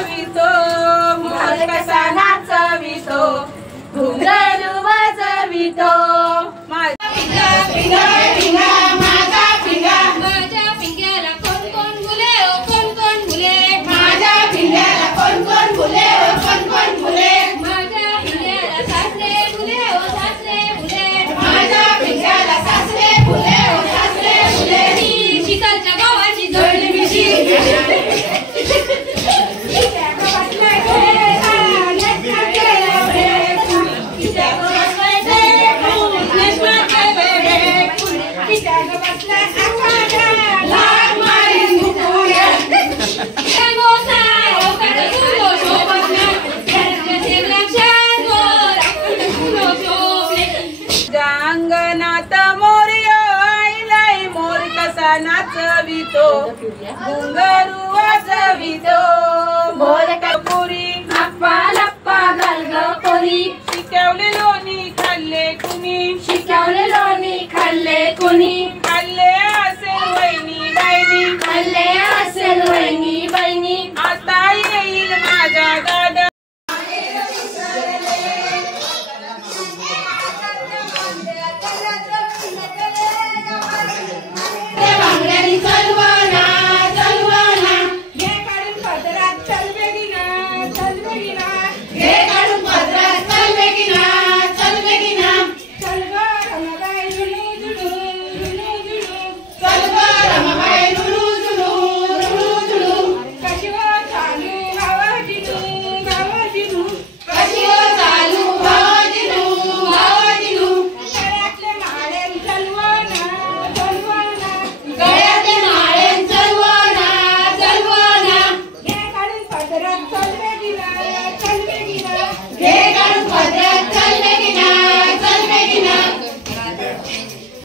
नाचवितो, मोर कसा नाचवितो, घुंगरू वाजवितो. माझा पिंगा पिंगा पिंगा माझा पिंगा, माझ्या पिंग्याला कोण कोण भुले ओ कोण कोण भुले, माझ्या पिंग्याला कोण कोण भुले ओ कोण कोण भुले, माझ्या पिंग्याला सासरे भुले ओ सासरे भुले, माझ्या पिंग्याला सासरे भुले ओ सासरे भुले. शिकलच्या गावाची जोडली मिशी, अंगणात मोरयो आईलाई मोर कसा नाचवितो, घुंगरू वाजवितो. मोर कपुरी लप्पा लप्पा घाल ग पोरी, शिकवले लोणी खाल्ले कुणी, शिकवले लोणी खाल्ले कुणी, खाल्ले असेल वहिनी गायनी, खाल्ले